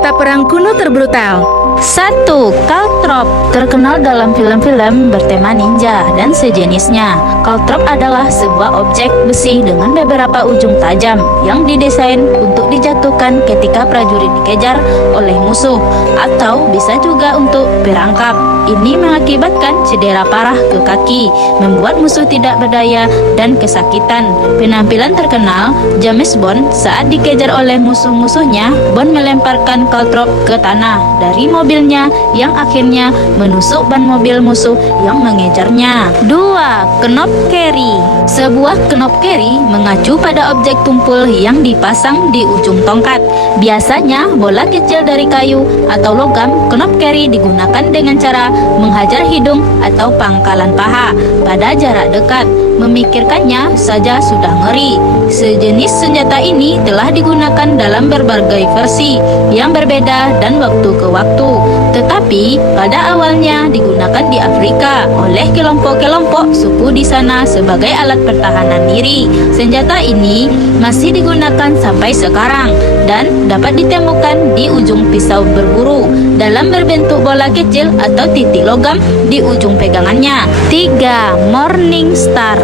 senjata perang kuno terbrutal. 1. Caltrop, terkenal dalam film-film bertema ninja dan sejenisnya. Caltrop adalah sebuah objek besi dengan beberapa ujung tajam yang didesain untuk dijatuhkan ketika prajurit dikejar oleh musuh, atau bisa juga untuk perangkap. Ini mengakibatkan cedera parah ke kaki, membuat musuh tidak berdaya dan kesakitan. Penampilan terkenal James Bond saat dikejar oleh musuh-musuhnya, Bond melemparkan Caltrop ke tanah dari mobilnya yang akhirnya menusuk ban mobil musuh yang mengejarnya. 2. Knop carry. Sebuah knop carry mengacu pada objek tumpul yang dipasang di ujung tongkat. Biasanya bola kecil dari kayu atau logam. Knop carry digunakan dengan cara menghajar hidung atau pangkalan paha pada jarak dekat. Memikirkannya saja sudah ngeri. Sejenis senjata ini telah digunakan dalam berbagai versi yang berbeda dan waktu ke waktu. Tetapi pada awalnya digunakan di Afrika oleh kelompok-kelompok suku di sana sebagai alat pertahanan diri. Senjata ini masih digunakan sampai sekarang dan dapat ditemukan di ujung pisau berburu dalam berbentuk bola kecil atau titik logam di ujung pegangannya. 3. Morning Star.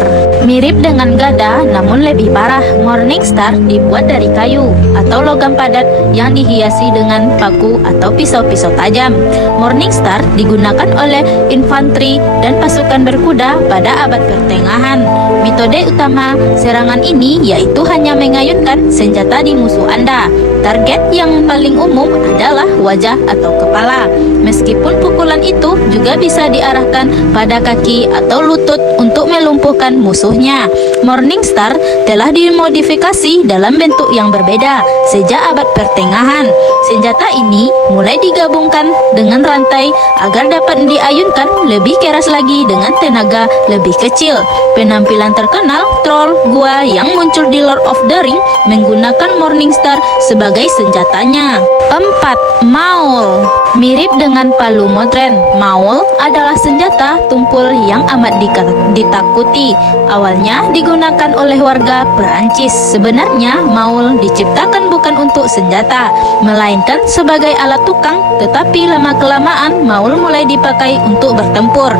Mirip dengan gada namun lebih parah. Morning Star dibuat dari kayu atau logam padat yang dihiasi dengan paku atau pisau-pisau tajam. Morning Star digunakan oleh infanteri dan pasukan berkuda pada abad pertengahan. Metode utama serangan ini yaitu hanya mengayunkan senjata di musuh Anda. Target yang paling umum adalah wajah atau kepala. Meskipun pukulan itu juga bisa diarahkan pada kaki atau lutut untuk melumpuhkan musuhnya. Morning Star telah dimodifikasi dalam bentuk yang berbeda sejak abad pertengahan. Senjata ini mulai digabungkan dengan rantai agar dapat diayunkan lebih keras lagi dengan tenaga lebih kecil. Penampilan terkenal troll gua yang muncul di Lord of the Ring menggunakan Morning Star sebagai senjatanya. 4. Maul. Mirip dengan palu modern, maul adalah senjata tumpul yang amat ditakuti. Awalnya digunakan oleh warga Perancis. Sebenarnya maul diciptakan bukan untuk senjata, melainkan sebagai alat tukang, tetapi lama-kelamaan maul mulai dipakai untuk bertempur.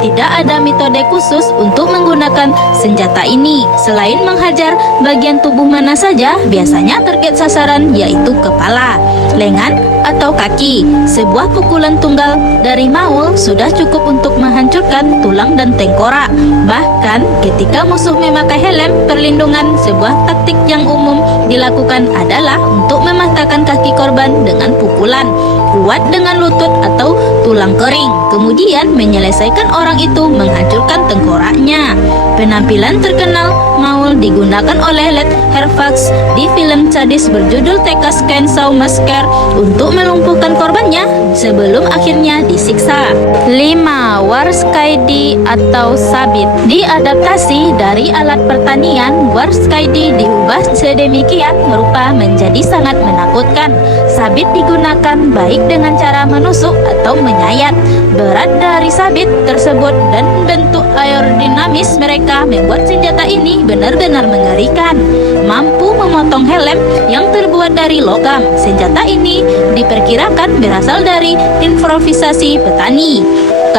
Tidak ada metode khusus untuk menggunakan senjata ini. Selain menghajar bagian tubuh mana saja, biasanya target sasaran yaitu kepala, lengan, atau kaki. Sebuah pukulan tunggal dari maul sudah cukup untuk menghancurkan tulang dan tengkorak. Bahkan ketika musuh memakai helm perlindungan, sebuah taktik yang umum dilakukan adalah untuk mematahkan kaki korban dengan pukulan kuat dengan lutut atau tulang kering, kemudian menyelesaikan orang itu menghancurkan tengkoraknya. Penampilan terkenal maul digunakan oleh Led Halifax di film sadis berjudul Texas Chainsaw Massacre untuk melumpuhkan korbannya sebelum akhirnya disiksa. 5. Warskadi atau sabit. Diadaptasi dari alat pertanian, Warskadi diubah sedemikian rupa menjadi sangat menakutkan. Sabit digunakan baik dengan cara menusuk atau menyayat. Berat dari sabit tersebut dan bentuk aerodinamis mereka membuat senjata ini benar-benar mengerikan. Mampu memotong helm yang terbuat dari logam. Senjata ini diperkirakan berasal dari improvisasi petani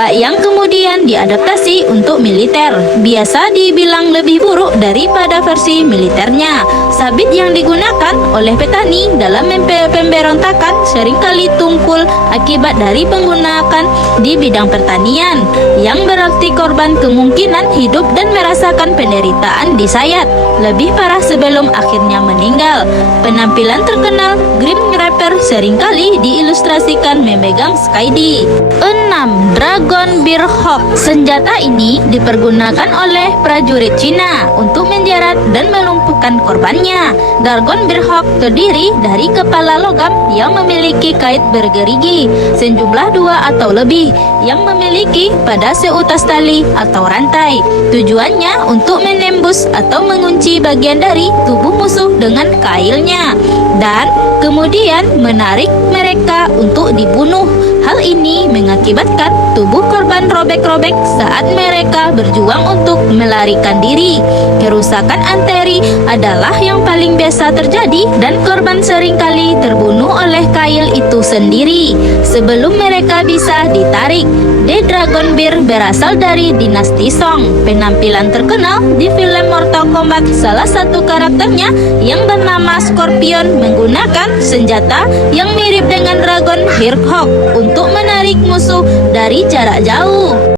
yang kemudian diadaptasi untuk militer. Biasa dibilang lebih buruk daripada versi militernya. Sabit yang digunakan oleh petani dalam pemberontakan seringkali tumpul akibat dari penggunaan di bidang pertanian, yang berarti korban kemungkinan hidup dan merasakan penderitaan di sayat lebih parah sebelum akhirnya meninggal. Penampilan terkenal Grim Reaper seringkali diilustrasikan memegang Skady. 6. Dragon Bear Hawk. Senjata ini dipergunakan oleh prajurit Cina untuk menjerat dan melumpuhkan korbannya. Dragon Bear Hawk terdiri dari kepala logam yang memiliki kait bergerigi sejumlah 2 atau lebih yang memiliki pada seutas tali atau rantai. Tujuannya untuk menembus atau mengunci bagian dari tubuh musuh dengan kailnya dan kemudian menarik mereka untuk dibunuh. Hal ini mengakibatkan tubuh korban robek-robek saat mereka berjuang untuk melarikan diri. Kerusakan arteri adalah yang paling biasa terjadi dan korban seringkali terbunuh oleh kail itu sendiri sebelum mereka bisa ditarik. The Dragon Bear berasal dari dinasti Song. Penampilan terkenal di film Mortal Kombat, salah satu karakternya yang bernama Scorpion menggunakan senjata yang mirip dengan dragon Hirkhawk untuk menarik musuh dari jarak jauh.